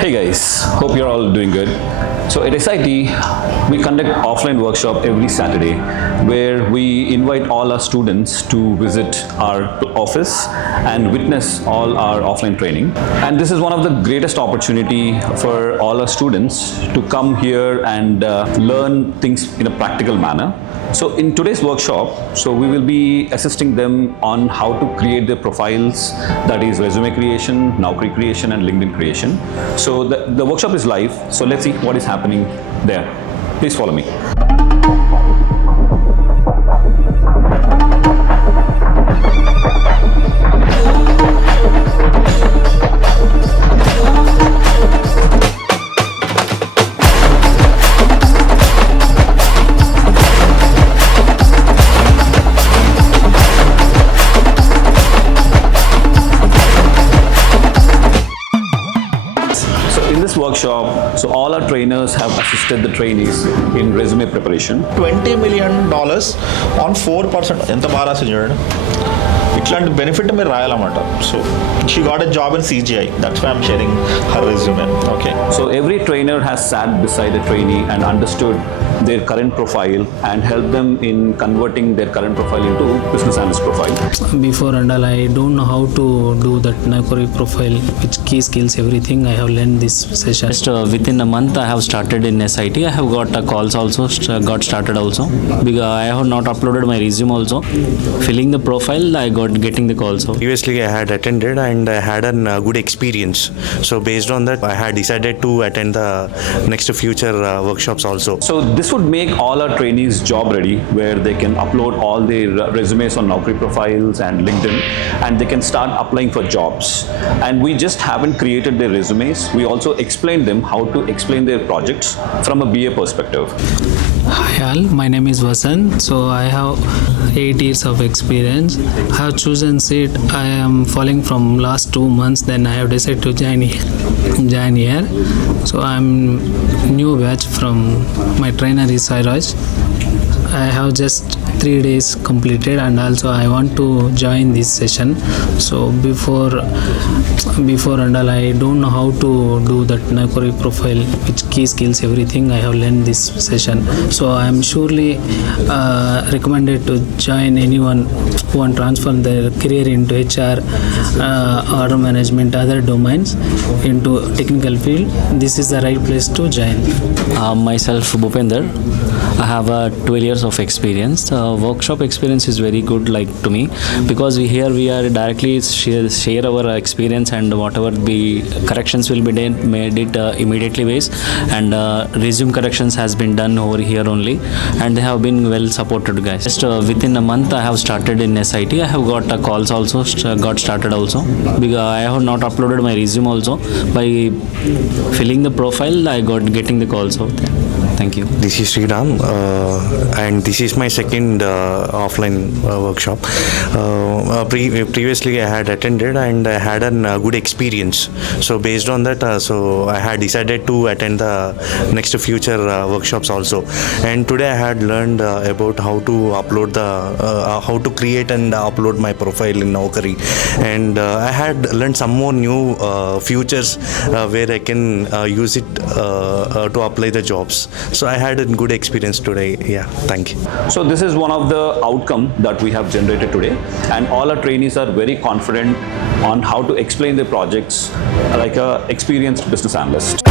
Hey guys, hope you're all doing good. So at SIT, we conduct offline workshop every Saturday where we invite all our students to visit our office and witness all our offline training. And this is one of the greatest opportunity for all our students to come here and learn things in a practical manner. So in today's workshop, we will be assisting them on how to create their profiles, that is resume creation, Naukri creation and LinkedIn creation. So the workshop is live, so let's see what is happening there. Please follow me. In this workshop, all our trainers have assisted the trainees in resume preparation. $20 million on 4%. ఎంత బాగా రాసి చూడండి. ఇట్లాంటి benefit మీరు రాయాలన్నమాట. So she got a job in CGI. That's why I'm sharing her resume. Okay. So every trainer has sat beside a trainee and understood their current profile and helped them in converting their current profile into business analyst profile. Before and all, I don't know how to do that Naukri profile, which key skills, everything. I have learned this session. Just within a month, I have started in SIT. I have got calls also, got started also. Because I have not uploaded my resume also. Filling the profile, I got getting the calls. Previously, I had attended and I had a good experience. So based on that, I had decided to attend the next future workshops also. So this would make all our trainees job ready, where they can upload all their resumes on Naukri profiles and LinkedIn, and they can start applying for jobs. And we just haven't created their resumes. We also explain them how to explain their projects from a BA perspective. Hi all, my name is Vasan. So I have 8 years of experience. I have chosen seat. I am following from last 2 months. Then I have decided to join here. So I'm new batch from my trainer is Sairaj. I have just 3 days completed and also I want to join this session. So before and all, I don't know how to do that Naukri profile, which key skills, everything. I have learned this session. So I am surely recommended to join anyone who want to transform their career into HR, order management, other domains into technical field. This is the right place to join. Myself, Bhupender. I have 12 years of experience. Workshop experience is very good, like to me, because we are directly share our experience and whatever the corrections will be made it immediately ways, and resume corrections has been done over here only, and they have been well supported, guys. Just within a month, I have started in SIT. I have got calls also, got started also, because I have not uploaded my resume also. By filling the profile, I got getting the calls out there. Thank you. This is Sriram and this is my second offline workshop. Previously I had attended and I had a good experience. So based on that, so I had decided to attend the next future workshops also. And today I had learned about how to upload how to create and upload my profile in Naukri. And I had learned some more new features where I can use it to apply the jobs. So I had a good experience today. Yeah, thank you. So this is one of the outcome that we have generated today, and all our trainees are very confident on how to explain their projects like a experienced business analyst.